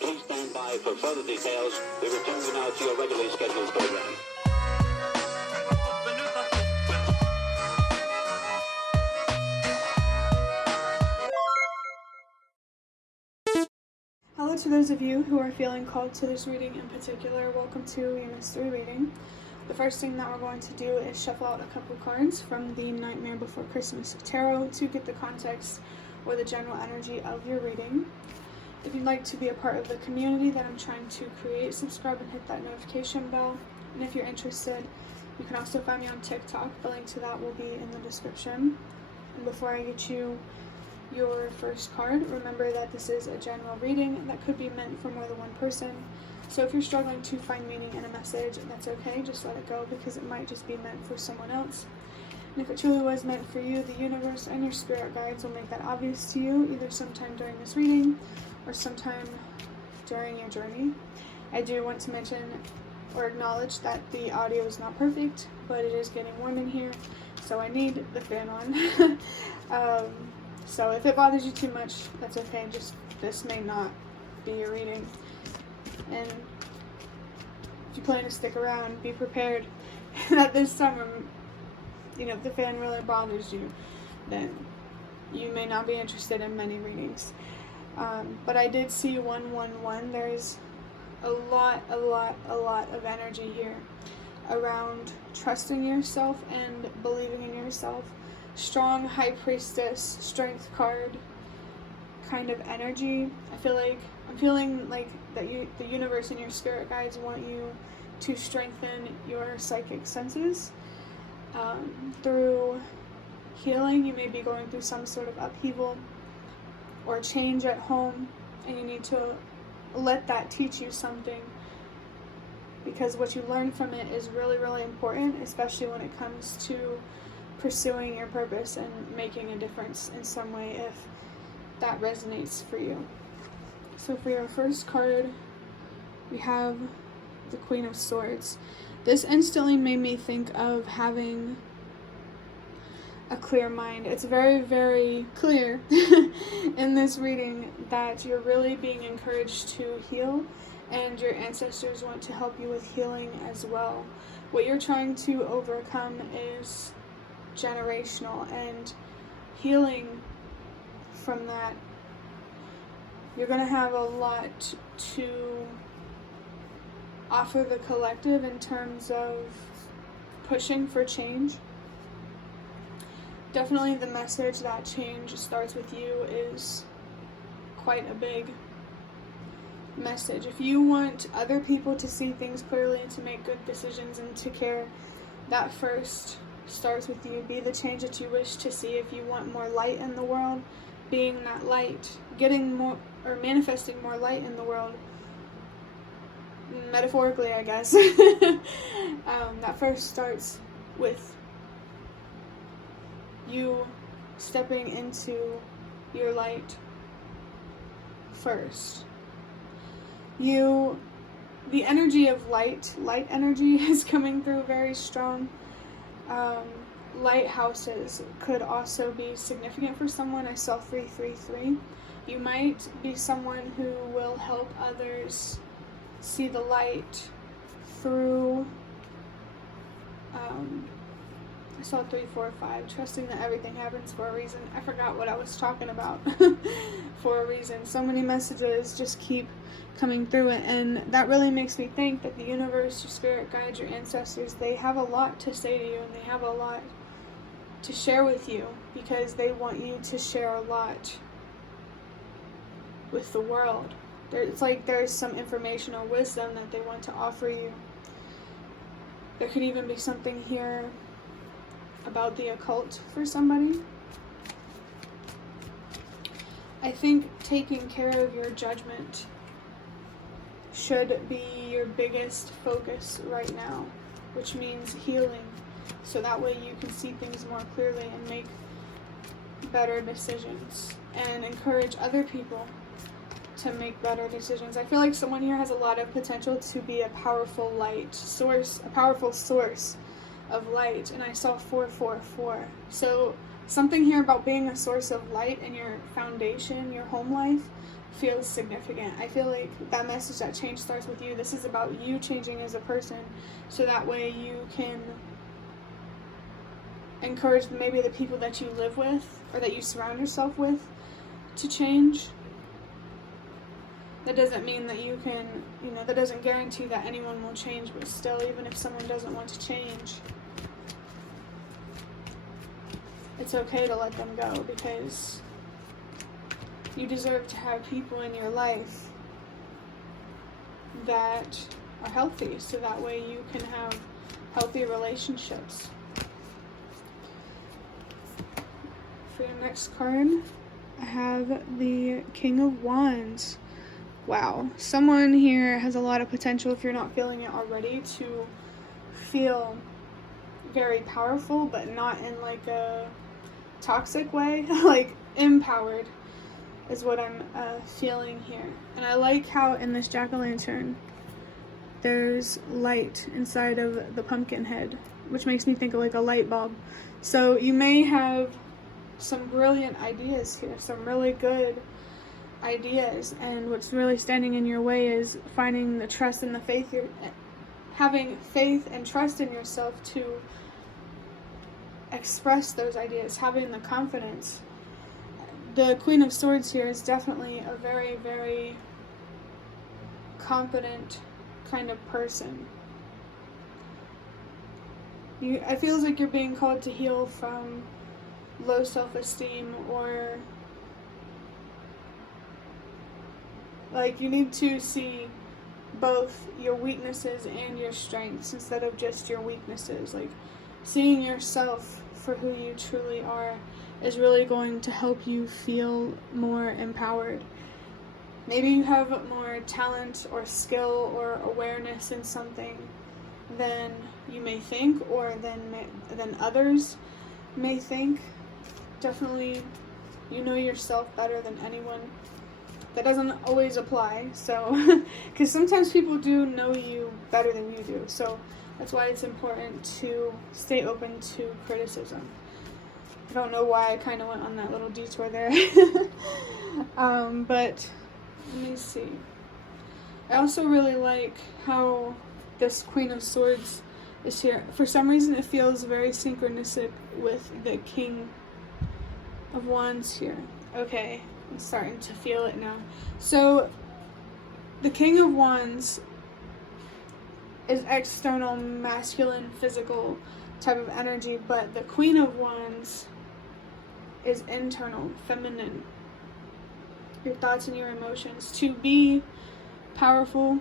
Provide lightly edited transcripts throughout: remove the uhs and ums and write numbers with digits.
Please stand by for further details. We return you now to your regularly scheduled program. Hello to those of you who are feeling called to this reading in particular. Welcome to your mystery reading. The first thing that we're going to do is shuffle out a couple cards from the Nightmare Before Christmas Tarot to get the context or the general energy of your reading. If you'd like to be a part of the community that I'm trying to create, subscribe and hit that notification bell. And if you're interested, you can also find me on TikTok. The link to that will be in the description. And before I get you your first card, remember that this is a general reading that could be meant for more than one person. So if you're struggling to find meaning in a message, that's okay, just let it go, because it might just be meant for someone else. And if it truly was meant for you, the universe and your spirit guides will make that obvious to you, either sometime during this reading or sometime during your journey. I do want to mention or acknowledge that the audio is not perfect, but it is getting warm in here, so I need the fan on. So if it bothers you too much, that's okay. Just this may not be your reading. And if you plan to stick around, be prepared that this summer, if the fan really bothers you, then you may not be interested in many readings. But I did see 111. There's a lot of energy here around trusting yourself and believing in yourself. Strong High Priestess, Strength card kind of energy. I'm feeling like that the universe and your spirit guides want you to strengthen your psychic senses through healing. You may be going through some sort of upheaval or change at home, and you need to let that teach you something, because what you learn from it is really important, especially when it comes to pursuing your purpose and making a difference in some way, if that resonates for you. So for your first card, we have the Queen of Swords. This instantly made me think of having a clear mind. It's very clear in this reading that you're really being encouraged to heal, and your ancestors want to help you with healing as well. What you're trying to overcome is generational, and healing from that, you're going to have a lot to offer the collective in terms of pushing for change. Definitely the message that change starts with you is quite a big message. If you want other people to see things clearly and to make good decisions and to care, that first starts with you. Be the change that you wish to see. If you want more light in the world, being that light, getting more or manifesting more light in the world, metaphorically, I guess. That first starts with you stepping into your light first. The energy of light energy is coming through very strong. Lighthouses could also be significant for someone. I saw 333. You might be someone who will help others see the light through, I saw 345, trusting that everything happens for a reason. I forgot what I was talking about. For a reason. So many messages just keep coming through it, and that really makes me think that the universe, your spirit guides, your ancestors, they have a lot to say to you, and they have a lot to share with you, because they want you to share a lot with the world. It's like there's some information or wisdom that they want to offer you. There could even be something here about the occult for somebody. I think taking care of your judgment should be your biggest focus right now, which means healing, so that way you can see things more clearly and make better decisions and encourage other people to make better decisions. I feel like someone here has a lot of potential to be a powerful light source, a powerful source of light, and I saw 444. So something here about being a source of light in your foundation, your home life, feels significant. I feel like that message, that change starts with you. This is about you changing as a person, so that way you can encourage maybe the people that you live with or that you surround yourself with to change. That doesn't mean that you can, that doesn't guarantee that anyone will change, but still, even if someone doesn't want to change, it's okay to let them go, because you deserve to have people in your life that are healthy, so that way you can have healthy relationships. For your next card, I have the King of Wands. Wow, someone here has a lot of potential, if you're not feeling it already, to feel very powerful, but not in like a toxic way. Like empowered is what I'm feeling here. And I like how in this jack-o'-lantern there's light inside of the pumpkin head, which makes me think of like a light bulb. So you may have some brilliant ideas here, some really good ideas, and what's really standing in your way is finding the trust and the faith, having faith and trust in yourself to express those ideas, having the confidence. The Queen of Swords here is definitely a very, very confident kind of person. It feels like you're being called to heal from low self-esteem, or like you need to see both your weaknesses and your strengths instead of just your weaknesses. Like seeing yourself for who you truly are is really going to help you feel more empowered. Maybe you have more talent or skill or awareness in something than you may think, or than others may think. Definitely, you know yourself better than anyone. That doesn't always apply, so because sometimes people do know you better than you do, so that's why it's important to stay open to criticism. I don't know why I kind of went on that little detour there. But let me see. I also really like how this Queen of Swords is here. For some reason it feels very synchronistic with the King of Wands here. Okay, I'm starting to feel it now. So the King of Wands is external, masculine, physical type of energy, but the Queen of Wands is internal, feminine. Your thoughts and your emotions. To be powerful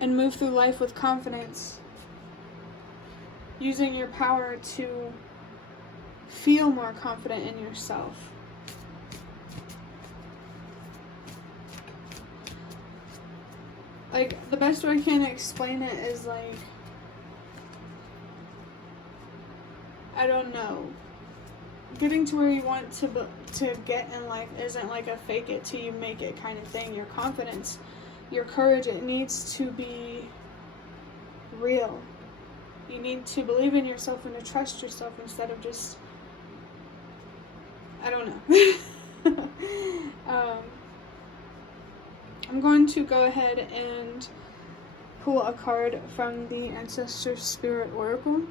and move through life with confidence, using your power to feel more confident in yourself. Like, the best way I can explain it is like, I don't know, getting to where you want to get in life isn't like a fake it till you make it kind of thing. Your confidence, your courage, it needs to be real. You need to believe in yourself and to trust yourself instead of just, I don't know. I'm going to go ahead and pull a card from the Ancestor Spirit Oracle.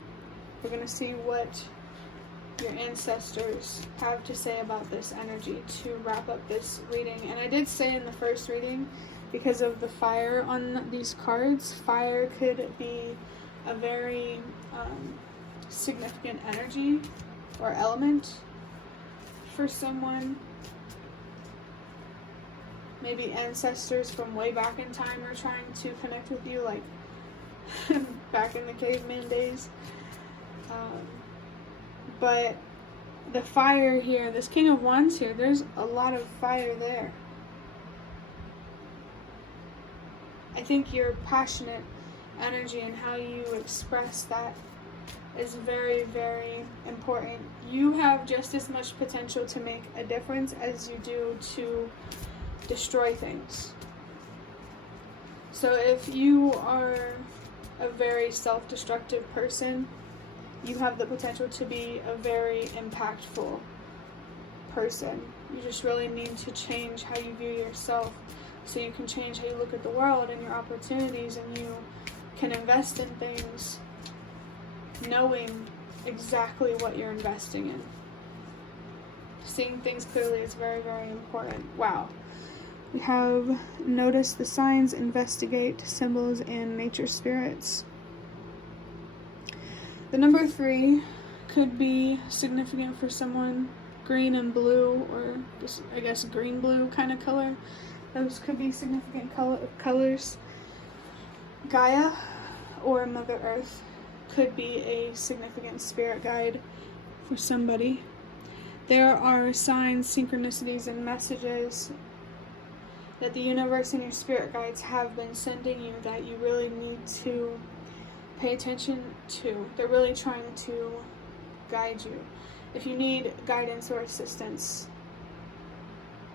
We're going to see what your ancestors have to say about this energy to wrap up this reading. And I did say in the first reading, because of the fire on these cards, fire could be a very significant energy or element for someone. Maybe ancestors from way back in time are trying to connect with you, like back in the caveman days. But the fire here, this King of Wands here, there's a lot of fire there. I think your passionate energy and how you express that is very, very important. You have just as much potential to make a difference as you do to destroy things. So if you are a very self-destructive person, you have the potential to be a very impactful person You just really need to change how you view yourself so you can change how you look at the world and your opportunities, and you can invest in things knowing exactly what you're investing in. Seeing things clearly is very, very important. Wow. We have notice the signs, investigate symbols, and nature spirits. The number 3 could be significant for someone. Green and blue, or just, I guess, green-blue kind of color. Those could be significant colors. Gaia, or Mother Earth, could be a significant spirit guide for somebody. There are signs, synchronicities, and messages that the universe and your spirit guides have been sending you that you really need to pay attention to. They're really trying to guide you. If you need guidance or assistance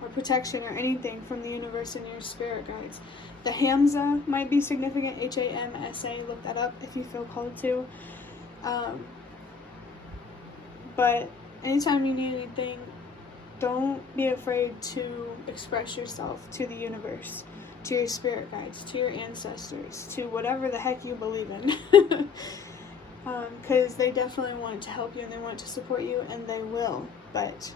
or protection or anything from the universe and your spirit guides, the Hamza might be significant, Hamsa, look that up if you feel called to. But anytime you need anything, don't be afraid to express yourself to the universe, to your spirit guides, to your ancestors, to whatever the heck you believe in. Because they definitely want to help you and they want to support you, and they will. But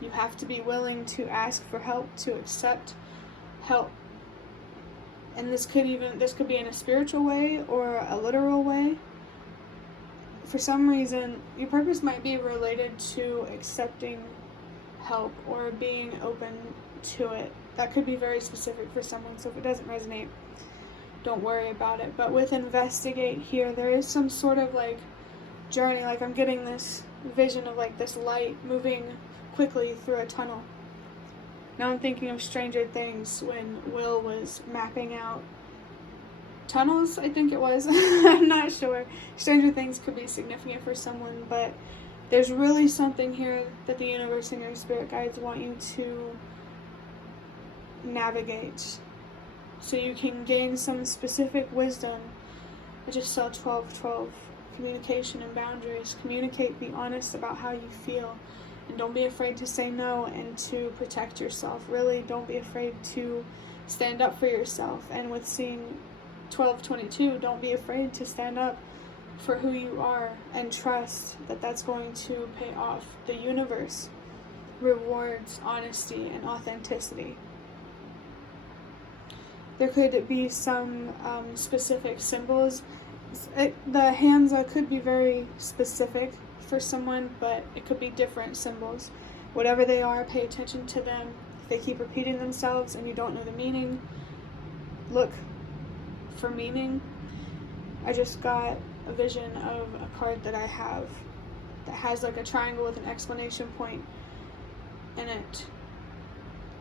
you have to be willing to ask for help, to accept help. And this could be in a spiritual way or a literal way. For some reason, your purpose might be related to accepting help or being open to it. That could be very specific for someone, so if it doesn't resonate, don't worry about it. But with investigate here, there is some sort of like journey. Like I'm getting this vision of like this light moving quickly through a tunnel. Now I'm thinking of Stranger Things when Will was mapping out tunnels, I think it was. I'm not sure. Stranger Things could be significant for someone, but there's really something here that the universe and your spirit guides want you to navigate so you can gain some specific wisdom. I just saw 12:12, communication and boundaries. Communicate, be honest about how you feel, and don't be afraid to say no and to protect yourself. Really, don't be afraid to stand up for yourself. And with seeing 12:22, don't be afraid to stand up for who you are and trust that that's going to pay off. The universe rewards honesty and authenticity. There could be some specific symbols. The Hamza could be very specific for someone, but it could be different symbols. Whatever they are, pay attention to them. If they keep repeating themselves and you don't know the meaning, look for meaning. I just got a vision of a card that I have that has like a triangle with an exclamation point in it.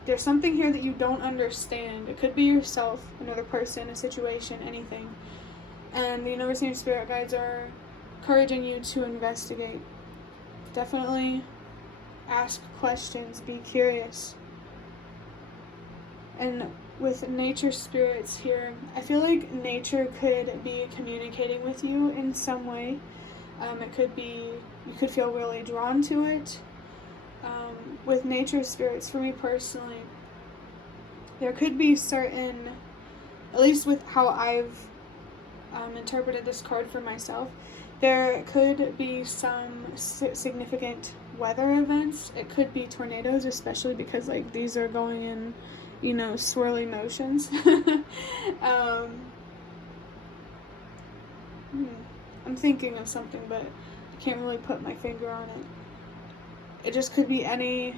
There's something here that you don't understand. It could be yourself, another person, a situation, anything. And the universe and your spirit guides are encouraging you to investigate. Definitely ask questions, be curious. And with nature spirits here, I feel like nature could be communicating with you in some way. It could be, you could feel really drawn to it. With nature spirits, for me personally, there could be certain, at least with how I've interpreted this card for myself, there could be some significant weather events. It could be tornadoes, especially because like these are going in, you know, swirling motions. I'm thinking of something, but I can't really put my finger on it. It just could be any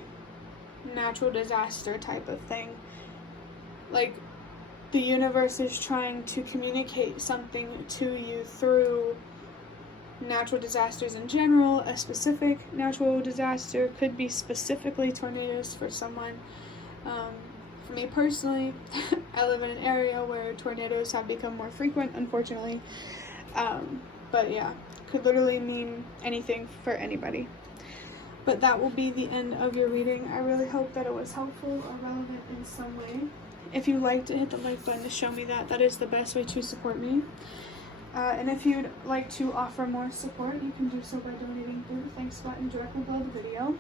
natural disaster type of thing. Like the universe is trying to communicate something to you through natural disasters in general. A specific natural disaster could be specifically tornadoes for someone. For me personally, I live in an area where tornadoes have become more frequent, unfortunately. But yeah, could literally mean anything for anybody. But that will be the end of your reading. I really hope that it was helpful or relevant in some way. If you liked it, hit the like button to show me that. That is the best way to support me. And if you'd like to offer more support, you can do so by donating through the thanks button directly below the video.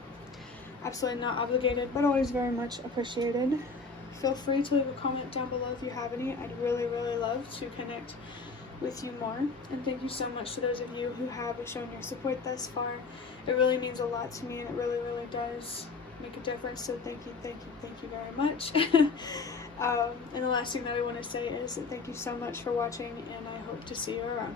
Absolutely not obligated, but always very much appreciated. Feel free to leave a comment down below if you have any. I'd really, really love to connect with you more. And thank you so much to those of you who have shown your support thus far. It really means a lot to me, and it really, really does make a difference. So thank you, thank you, thank you very much. And the last thing that I want to say is that thank you so much for watching, and I hope to see you around.